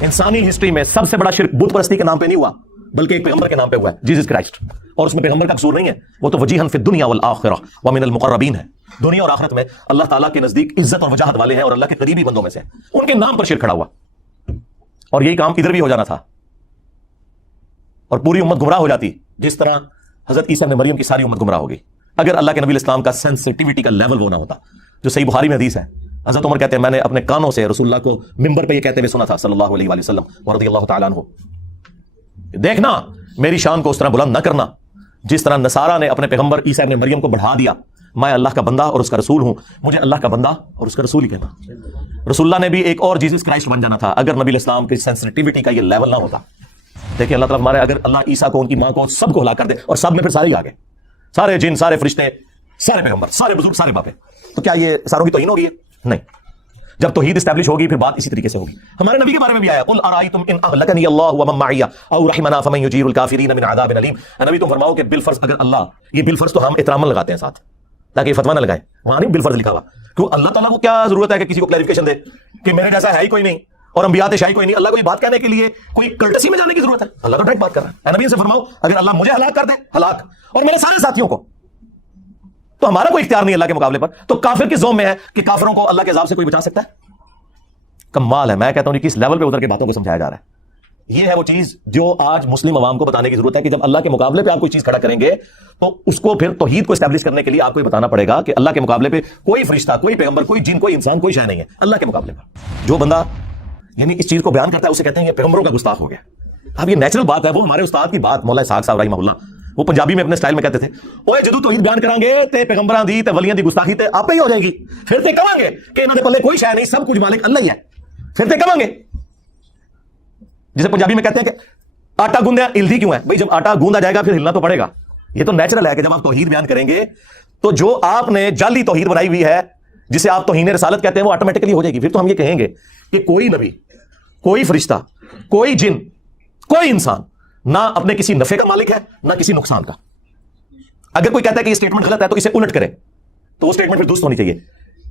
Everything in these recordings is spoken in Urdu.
انسانی ہسٹری میں سب سے بڑا شرک بت پرستی کے نام پہ نہیں ہوا بلکہ ایک پیغمبر کے نام پہ ہوا ہے، جیسس کرائسٹ، اور اس میں پیغمبر کا قصور نہیں ہے، وہ تو وجیہن فی الدنیا والآخرہ ومن المقربین ہے، دنیا اور آخرت میں اللہ تعالیٰ کے نزدیک عزت اور وجاہت والے ہیں اور اللہ کے قریبی بندوں میں سے، ان کے نام پر شرک کھڑا ہوا، اور یہی کام ادھر بھی ہو جانا تھا اور پوری امت گمراہ ہو جاتی، جس طرح حضرت عیسیٰ ابن مریم کی ساری امت گمراہ ہو گئی اگر اللہ کے نبی اسلام کا سینسٹیوٹی کا لیول وہ نہ ہوتا، جو صحیح بخاری میں حدیث ہے، حضرت عمر کہتے ہیں میں نے اپنے کانوں سے رسول اللہ کو ممبر پہ یہ کہتے ہوئے سنا تھا صلی اللہ علیہ وآلہ وسلم ورضی اللہ تعالیٰ عنہ، دیکھنا میری شان کو اس طرح بلند نہ کرنا جس طرح نصارہ نے اپنے پیغمبر عیسیٰ ابن مریم کو بڑھا دیا، میں اللہ کا بندہ اور اس کا رسول ہوں، مجھے اللہ کا بندہ اور اس کا رسول ہی کہنا۔ رسول اللہ نے بھی ایک اور جیسس کرائسٹ بن جانا تھا اگر نبی اسلام کی سینسٹیوٹی کا یہ لیول نہ ہوتا۔ دیکھیں اللہ تعالیٰ ہمارے اگر اللہ عیسیٰ کو، ان کی ماں کو، سب کو ہلاک کر دے اور سب میں پھر سارے ہی آگے، سارے جن، سارے فرشتے، سارے پیغمبر، سارے بزرگ، سارے باپے، تو کیا یہ ساروں کی توہین ہوگی؟ نہیں، جب توحید اسٹیبلش ہوگی پھر بات اسی طریقے سے ہوگی۔ ہمارے نبی کے بارے میں بھی آیا قل ارائیتم ان اہلکنی اللہ ومن معی او رحمنا فمن یجیر الکافرین من عذاب علیم، نبی تم فرماؤ کہ بالفرض اگر اللہ، یہ بالفرض تو ہم احترام لگاتے ہیں ساتھ تاکہ یہ فتویٰ نہ لگائیں، وہاں نہیں بالفرض لکھا ہوا، کیوں اللہ تعالیٰ کو کیا ضرورت ہے کہ کسی کو کلیریفیکیشن دے کہ میرے جیسا ہے ہی کوئی نہیں اور انبیاء سے ہی کوئی نہیں، اللہ کو یہ بات کہنے کے لیے کوئی کرٹسی میں جانے کی ضرورت ہے؟ اللہ تو ڈائریکٹ بات کر رہا ہے، نبی سے فرماؤ اگر اللہ مجھے ہلاک کر دے، ہلاک، اور میرے سارے ساتھیوں کو، تو ہمارا کوئی اختیار نہیں اللہ کے مقابلے پر، تو کافر کے زوم میں ہے کہ کافروں کو اللہ کے عذاب سے کوئی بچا سکتا ہے؟ کمال ہے، میں کہتا ہوں کس لیول پہ ادھر کے باتوں کو سمجھایا جا رہا ہے۔ یہ ہے وہ چیز جو آج مسلم عوام کو بتانے کی ضرورت ہے کہ جب اللہ کے مقابلے پہ آپ کوئی چیز کھڑا کریں گے تو اس کو پھر توحید کو اسٹیبلش کرنے کے لیے آپ کو یہ بتانا پڑے گا کہ اللہ کے مقابلے پہ کوئی فرشتہ، کوئی پیغمبر، کوئی جن، کوئی انسان، کوئی شے نہیں ہے اللہ کے مقابلے پر۔ جو بندہ یعنی اس چیز کو بیان کرتا ہے اسے کہتے ہیں یہ پیغمبروں کا گستاخ ہو گیا۔ اب یہ نیچرل بات ہے، وہ ہمارے استاد کی بات مولا اسحاق صاحب رحمہ اللہ، وہ پنجابی میں اپنے سٹائل میں کہتے تھے اوے جدو توحید بیان کریں گے تے پیغمبراں دی تے ولیاں دی گستاخی تے آپ ہی ہو جائے گی، پھر تے کہیں گے کہ انہاں دے پلے کوئی شے نہیں، سب کچھ مالک اللہ ہی ہے، پھر تے کہیں گے جسے پنجابی میں کہتے ہیں کہ آٹا گوندیا ہلدی کیوں ہے؟ بھائی جب آٹا گوندا جائے گا پھر ہلنا تو پڑے گا، یہ تو نیچرل ہے کہ جب آپ توحید بیان کریں گے تو جو آپ نے جعلی توحید بنائی ہوئی ہے جسے آپ توہین رسالت کہتے ہیں وہ آٹومیٹکلی ہو جائے گی۔ پھر تو ہم یہ کہیں گے کہ کوئی نبی، کوئی فرشتہ، کوئی جن، کوئی انسان نہ اپنے کسی نفع کا مالک ہے نہ کسی نقصان کا۔ اگر کوئی کہتا ہے کہ یہ اسٹیٹمنٹ غلط ہے تو اسے الٹ کرے، تو وہ اسٹیٹمنٹ پھر درست ہونی چاہیے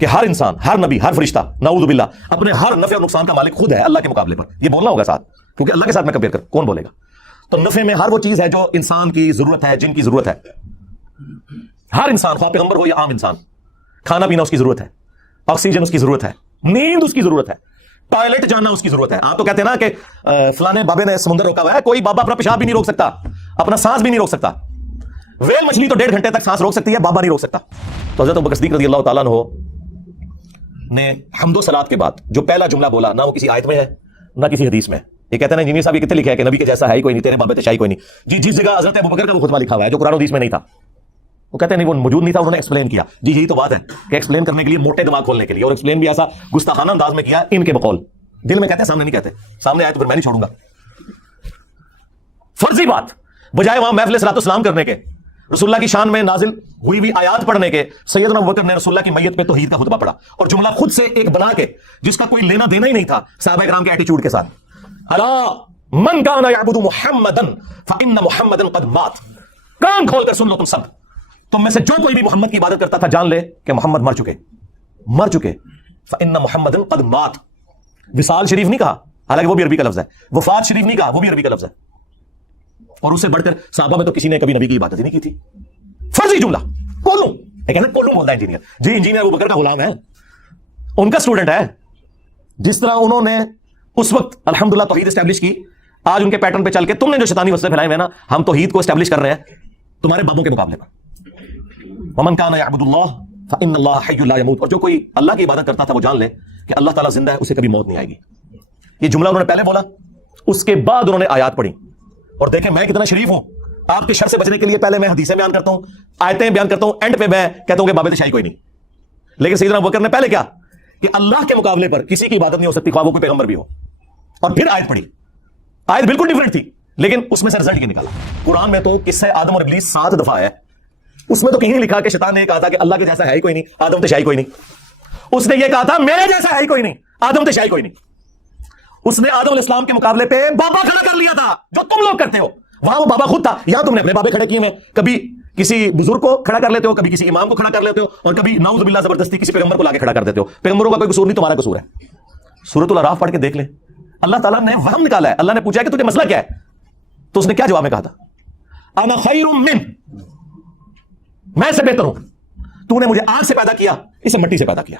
کہ ہر انسان، ہر نبی، ہر فرشتہ نعوذ باللہ اپنے ہر نفع اور نقصان کا مالک خود ہے اللہ کے مقابلے پر۔ یہ بولنا ہوگا ساتھ، کیونکہ اللہ کے ساتھ میں کمپیئر کر کون بولے گا؟ تو نفع میں ہر وہ چیز ہے جو انسان کی ضرورت ہے، جن کی ضرورت ہے، ہر انسان، خواہ پیغمبر ہو یا عام انسان، کھانا پینا اس کی ضرورت ہے، آکسیجن اس کی ضرورت ہے، نیند اس کی ضرورت ہے، ٹوائلٹ جانا اس کی ضرورت ہے۔ آپ تو کہتے ہیں نا کہ فلانے بابے نے سمندر روکا ہوا ہے، کوئی بابا اپنا پیشاب بھی نہیں روک سکتا، اپنا سانس بھی نہیں روک سکتا، ویل مچھلی تو 1.5 گھنٹے تک سانس روک سکتی ہے، بابا نہیں روک سکتا۔ تو حضرت ابوبکر صدیق رضی اللہ تعالیٰ عنہ نے حمد و صلات کے بعد جو پہلا جملہ بولا، نہ وہ کسی آیت میں ہے نہ کسی حدیث میں۔ یہ کہتے ہیں نا انجینئر صاحب یہ کتنے لکھا ہے کہ نبی کے جیسا ہے ہی کوئی نہیں، تیرے بابے تشائی کوئی نہیں۔ جی جس جگہ حضرت ابوبکر کا وہ خطبہ لکھا ہوا ہے جو قرآن و حدیث میں نہیں تھا، وہ کہتے ہیں نہیں وہ موجود نہیں تھا، انہوں نے ایکسپلین کیا۔ جی یہی تو بات ہے کہ ایکسپلین کرنے کے لیے موٹے دماغ کھولنے کے لیے، اور ایکسپلین بھی ایسا گستاخانہ انداز میں کیا ان کے بقول، دل میں کہتے ہیں سامنے نہیں کہتے، سامنے آئے تو پھر میں نہیں چھوڑوں گا۔ فرضی بات بجائے وہاں محفل صلاۃ السلام کرنے کے، رسول اللہ کی شان میں نازل ہوئی ہوئی آیات پڑھنے کے، سیدنا ابوبکر نے رسول اللہ کی میت پہ توحید کا خطبہ پڑھا اور جملہ خود سے ایک بنا کے جس کا کوئی لینا دینا ہی نہیں تھا صحابہ کرام کے ایٹیچیوڈ کے ساتھ، الا من کان یعبد محمدا فان محمدا قد مات۔ کان کھول کر سن لو تم سب، تم میں سے جو کوئی بھی محمد کی عبادت کرتا تھا جان لے کہ محمد مر چکے، مر چکے۔ فان محمدا قد مات، وصال شریف نہیں کہا، حالانکہ وہ بھی عربی کا لفظ ہے، وفات شریف نہیں کہا، وہ بھی عربی کا لفظ ہے، اور اس سے بڑھ کر صحابہ میں تو کسی نے کبھی نبی کی عبادت ہی نہیں کی تھی۔ فرضی جملہ کولوں، ایک ہے نا کولوں بولتا ہے انجینئر، جی انجینئر ابوبکر کا غلام ہے، ان کا اسٹوڈنٹ ہے۔ جس طرح انہوں نے اس وقت الحمدللہ توحید اسٹیبلش کی، آج ان کے پیٹرن پہ چل کے تم نے جو شیطانی وسوسے پھیلائے ہوئے نا، ہم توحید کو اسٹیبلش کر رہے ہیں تمہارے بابوں کے مقابلے پر۔ ومن کان یعبد اللہ فان اللہ حی لا یموت، اور جو کوئی اللہ کی عبادت کرتا تھا وہ جان لے کہ اللہ تعالیٰ زندہ ہے، اسے کبھی موت نہیں آئے گی۔ یہ جملہ انہوں نے پہلے بولا، اس کے بعد انہوں نے آیات پڑھی، اور دیکھیں میں کتنا شریف ہوں، آپ کے شر سے بچنے کے لیے پہلے میں حدیثیں بیان کرتا ہوں، آیتیں بیان کرتا ہوں، اینڈ پہ میں کہتا ہوں کہ بابے تشائی کوئی نہیں۔ لیکن سیدنا ابوبکر نے پہلے کیا کہ اللہ کے مقابلے پر کسی کی عبادت نہیں ہو سکتی، خواہ وہ کوئی پیغمبر بھی ہو، اور پھر آیت پڑھی۔ آیت بالکل ڈیفرنٹ تھی لیکن اس میں سے رزلٹ یہ نکالا۔ قرآن میں تو قصہ آدم اور ابلیس 7 دفعہ ہے، اس میں تو کہیں لکھا کہ شیطان نے کہا تھا کہ اللہ کے جیسا ہے ہی کوئی نہیں، آدم تشائی کوئی نہیں۔ اس نے یہ کہا تھا میرے جیسا ہے ہی کوئی نہیں، آدم تشائی کوئی نہیں۔ اس نے آدم علیہ السلام کے مقابلے پہ بابا کھڑا کر لیا تھا جو تم لوگ کرتے ہو، وہاں وہ بابا خود تھا، یہاں تم نے اپنے بابے کھڑے کیے ہیں، کبھی کسی بزرگ کو کھڑا کر لیتے ہو، کبھی کسی امام کو کھڑا کر لیتے ہو، اور کبھی نعوذ باللہ زبردستی کسی پیغمبر کو لا کے کھڑا کر دیتے ہو۔ پیغمبروں کا کوئی قصور نہیں، تمہارا قصور ہے۔ سورۃ الاعراف پڑھ کے دیکھ لیں، اللہ تعالیٰ نے وہم نکالا ہے. اللہ نے پوچھا کہ تجھے مسئلہ کیا ہے, تو اس نے کیا جواب میں کہا تھا؟ انا خیر من, میں سے بہتر ہوں. تو نے مجھے آگ سے پیدا کیا, اسے مٹی سے پیدا کیا.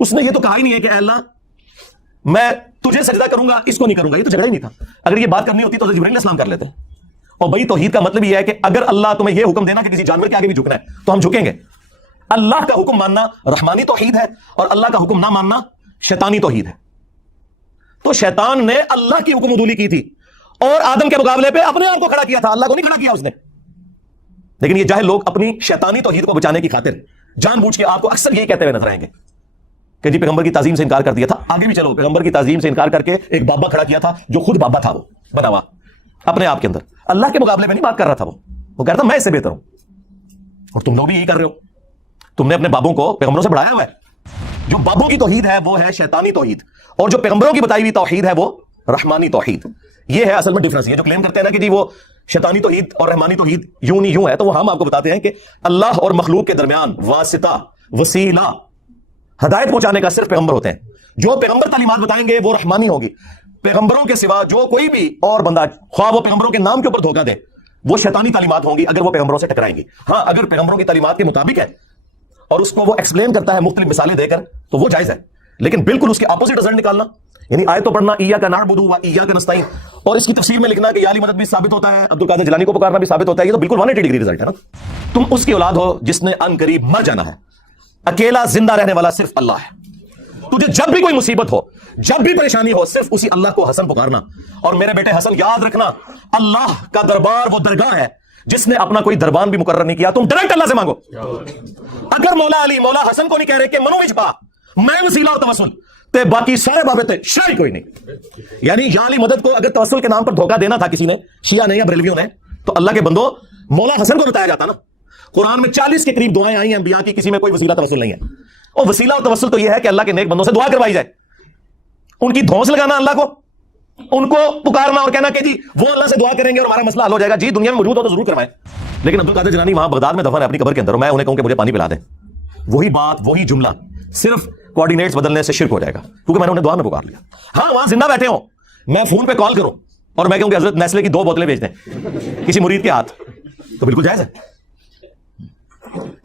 اس نے یہ تو کہا ہی نہیں ہے کہ اے اللہ میں تجھے سجدہ کروں گا, اس کو نہیں کروں گا. یہ تو جھگڑا ہی نہیں تھا. اگر یہ بات کرنی ہوتی تو جبرائیل علیہ السلام کر لیتے. اور بھائی توحید کا مطلب یہ ہے کہ اگر اللہ تمہیں یہ حکم دینا کہ کسی جانور کے آگے بھی جھکنا ہے تو ہم جھکیں گے. اللہ کا حکم ماننا رحمانی توحید ہے, اور اللہ کا حکم نہ ماننا شیطانی توحید ہے. تو شیطان نے اللہ کی حکم عدولی کی تھی اور آدم کے مقابلے پہ اپنے آپ کو کھڑا کیا تھا, اللہ کو نہیں کھڑا کیا اس نے. لیکن یہ جاہل لوگ اپنی شیطانی توحید کو بچانے کی خاطر جان بوجھ کے آپ کو اکثر یہی کہتے ہوئے نظر آئیں گے کہ جی پیغمبر کی تعظیم سے انکار کر دیا تھا. آگے بھی چلو, پیغمبر کی تعظیم سے انکار کر کے ایک بابا کھڑا کیا تھا جو خود بابا تھا, وہ بنا ہوا اپنے آپ کے اندر, اللہ کے مقابلے میں نہیں بات کر رہا تھا. وہ کہہ رہا تھا میں اس سے بہتر ہوں. اور تم لوگ بھی یہی کر رہے ہو, تم نے اپنے بابوں کو پیغمبروں سے بڑھایا ہوا ہے. جو بابوں کی توحید ہے وہ ہے شیطانی توحید, اور جو پیغمبروں کی بتائی ہوئی توحید ہے وہ رحمانی توحید. یہ ہے اصل میں ڈفرنس. یہ جو کلیم کرتے ہیں نا کہ جی وہ شیطانی توحید اور رحمانی توحید یوں نہیں یوں ہے, تو وہ ہم آپ کو بتاتے ہیں کہ اللہ اور مخلوق کے درمیان واسطہ, وسیلہ, ہدایت پہنچانے کا صرف پیغمبر ہوتے ہیں. جو پیغمبر تعلیمات بتائیں گے وہ رحمانی ہوگی. پیغمبروں کے سوا جو کوئی بھی اور بندہ, خواہ وہ پیغمبروں کے نام کے اوپر دھوکہ دے, وہ شیطانی تعلیمات ہوں گی اگر وہ پیغمبروں سے ٹکرائیں گی. ہاں اگر پیغمبروں کی تعلیمات کے مطابق ہے اور اس کو وہ ایکسپلین کرتا ہے مختلف مثالیں دے کر تو وہ جائز ہے, لیکن بالکل اس کے اپوزٹ رزلٹ نکالنا, یعنی آیت تو پڑھنا ایاک نعبد و ایاک نستعین اور اس کی تفسیر میں لکھنا کہ یا علی مدد بھی ثابت ہوتا ہے, عبد القادر جیلانی کو پکارنا بھی ثابت ہوتا ہے, یہ تو بالکل 180 ڈگری رزلٹ ہے نا. تم اس کی اولاد ہو جس نے ان قریب مر جانا ہے. اکیلا زندہ رہنے والا صرف اللہ ہے. تجھے جب بھی کوئی مصیبت ہو, جب بھی پریشانی ہو, صرف اسی اللہ کو حسن پکارنا. اور میرے بیٹے حسن یاد رکھنا, اللہ کا دربار وہ درگاہ ہے جس نے اپنا کوئی دربان بھی مقرر نہیں کیا. تم ڈائریکٹ اللہ سے مانگو. اگر مولا علی مولا حسن کو نہیں کہہ رہے کہ منو وجبا میں وسیلہ اور توسل, تے باقی سارے بابے تے شرعی کوئی نہیں. یعنی یا علی مدد کو اگر توسل کے نام پر دھوکہ دینا تھا کسی نے, شیعہ نے یا بریلویوں نے, تو اللہ کے بندو مولا حسن کو بتایا جاتا نا. قرآن میں 40 کے قریب دعائیں آئی ہیں انبیاء کی, کسی میں کوئی وسیلہ توسل نہیں ہے. اور وسیلہ اور توسل تو یہ ہے کہ اللہ کے نیک بندوں سے دعا کروائی جائے, ان کی دھونس لگانا اللہ کو, ان کو پکارنا اور کہنا کہ جی وہ اللہ سے دعا کریں گے اور ہمارا مسئلہ حل ہو جائے گا. جی دنیا میں موجود ہو تو ضرور کروائیں. لیکن عبد القادر جیلانی وہاں بغداد میں دفن ہے اپنی قبر کے اندر, اور میں انہیں کہوں کہ مجھے پانی پلا دیں, وہی بات وہی جملہ صرف کوآرڈینیٹس بدلنے سے شرک ہو جائے گا, کیونکہ میں نے انہیں دعا میں پکار لیا. ہاں وہاں زندہ بیٹھے ہوں, میں فون پہ کال کروں اور میں کہوں کہ حضرت نیسلے کی 2 بوتلیں بھیج دیں کسی مرید کے ہاتھ, تو بالکل جائز ہے.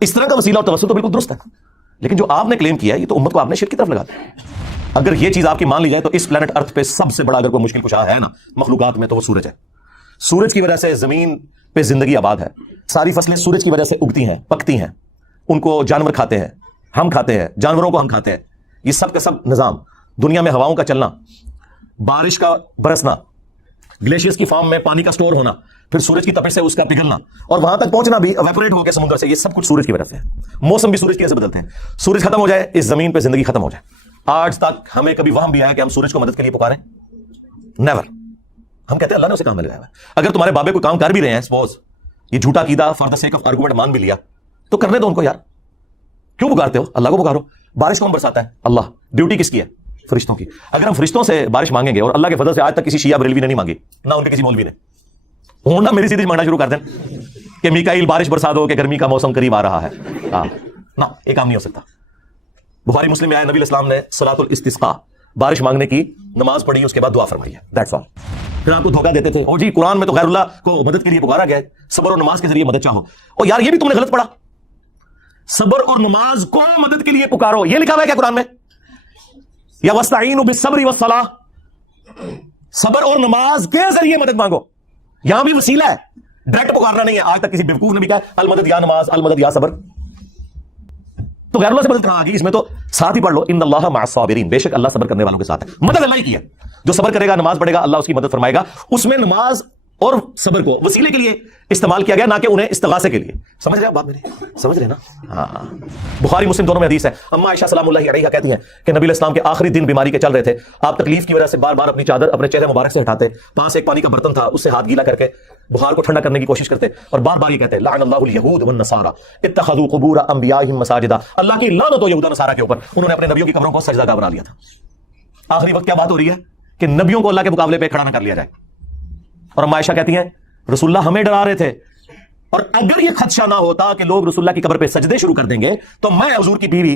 اس طرح کا وسیلہ اور توسل تو بالکل درست ہے. لیکن جو آپ نے کلیم کیا ہے یہ تو امت کو آپ نے شرک کی طرف لگا دیا. اگر یہ چیز آپ کی مان لی جائے تو اس پلانٹ ارتھ پہ سب سے بڑا اگر کوئی مشکل کشا ہے نا مخلوقات میں تو وہ سورج ہے. سورج کی وجہ سے زمین پہ زندگی آباد ہے. ساری فصلیں سورج کی وجہ سے اگتی ہیں, پکتی ہیں, ان کو جانور کھاتے ہیں, ہم کھاتے ہیں, جانوروں کو ہم کھاتے ہیں. یہ سب کا سب نظام, دنیا میں ہواؤں کا چلنا, بارش کا برسنا, گلیشیئرز کی فارم میں پانی کا سٹور ہونا, پھر سورج کی تپش سے اس کا پگھلنا اور وہاں تک پہنچنا بھی ایویپوریٹ ہو کے سمندر سے, یہ سب کچھ سورج کی وجہ سے ہے. موسم بھی سورج کی وجہ سے بدلتے ہیں. سورج ختم ہو جائے اس زمین پہ زندگی ختم ہو جائے. آج تک ہمیں کبھی وہم بھی آیا کہ ہم سورج کو مدد کے لیے پکاریں؟ نیور. ہم کہتے ہیں اللہ نے اسے کام میں لگایا ہے. اگر تمہارے بابے کوئی کام کر بھی رہے ہیں, سپوز یہ جھوٹا قیدہ for the sake of argument مان بھی لیا, تو کرنے دو ان کو یار. کیوں پکارتے ہو؟ اللہ کو پکارو. بارش کون برساتا ہے؟ اللہ. ڈیوٹی کس کی ہے؟ فرشتوں کی. اگر ہم فرشتوں سے بارش مانگیں گے, اور اللہ کے فضل سے آج تک کسی شیعہ بریلوی نے نہیں مانگی, نہ ان کے کسی مولوی نے, ہوں نہ میری سیدھی مانگنا شروع کر دیں کہ میکائیل بارش برسا دو کہ گرمی کا موسم قریب آ رہا ہے, نہ یہ کام نہیں ہو سکتا. بخاری مسلم میں آیا نبی اسلام نے صلاۃ الاستسقاء, بارش مانگنے کی نماز پڑھی, اس کے بعد دعا فرمائی ہے, دیٹس آل. پھر آپ کو دھوکہ دیتے تھے, او جی قرآن میں تو غیر اللہ کو مدد کے لیے پکارا گیا ہے, صبر اور نماز کے ذریعے مدد چاہو. او یار یہ بھی تم نے غلط پڑھا, صبر اور نماز کو مدد کے لیے پکارو یہ لکھا ہوا ہے کیا قرآن میں؟ یا وَاسْتَعِينُوا بِالصَّبْرِ وَالصَّلَاةِ, صبر اور نماز کے ذریعے مدد مانگو. یہاں بھی وسیلہ ہے, ڈائریکٹ پکارنا نہیں ہے. آج تک کسی بیوقوف نے بھی کہا المدد یا نماز, المدد یا صبر, تو غیر اللہ سے مدد کہاں آ گئی؟ اس میں تو ساتھ ہی پڑھ لو ان اللہ مع الصابرین, بے شک اللہ صبر کرنے والوں کے ساتھ ہے. مدد اللہ ہی کی ہے. جو صبر کرے گا, نماز پڑھے گا, اللہ اس کی مدد فرمائے گا. اس میں نماز اور صبر کو وسیلے کے لیے استعمال کیا گیا, نہ کہ انہیں استغاثے کے لیے. سمجھ رہے ہیں بات میری؟ سمجھ رہے ہیں نا؟ ہاں. بخاری مسلم دونوں میں حدیث ہے. اما عائشہ سلام اللہ علیہا کہتی ہیں کہ نبی علیہ السلام کے آخری دن بیماری کے چل رہے تھے, آپ تکلیف کی وجہ سے بار بار اپنی چادر اپنے چہرے مبارک سے ہٹاتے, پاس ایک پانی کا برتن تھا اس سے ہاتھ گیلا کر کے بخار کو ٹھنڈا کرنے کی کوشش کرتے, اور بار بار یہ کہتے لعن اللہ الیہود والنصارى اتخذوا قبور انبیائہم مساجدا, اللہ کی لعنت ہو یہود و نصارہ کے اوپر, انہوں نے اپنے نبیوں کی قبروں کو سجدہ گاہ بنا لیا تھا. آخری وقت کیا بات ہو رہی ہے کہ نبیوں کو اللہ کے مقابلے پہ کھڑا نہ کر لیا جائے. اور اما عائشہ کہتی ہیں رسول اللہ ہمیں ڈرا رہے تھے, اور اگر یہ خدشہ نہ ہوتا کہ لوگ رسول اللہ کی قبر پہ سجدے شروع کر دیں گے تو میں حضور کی بیوی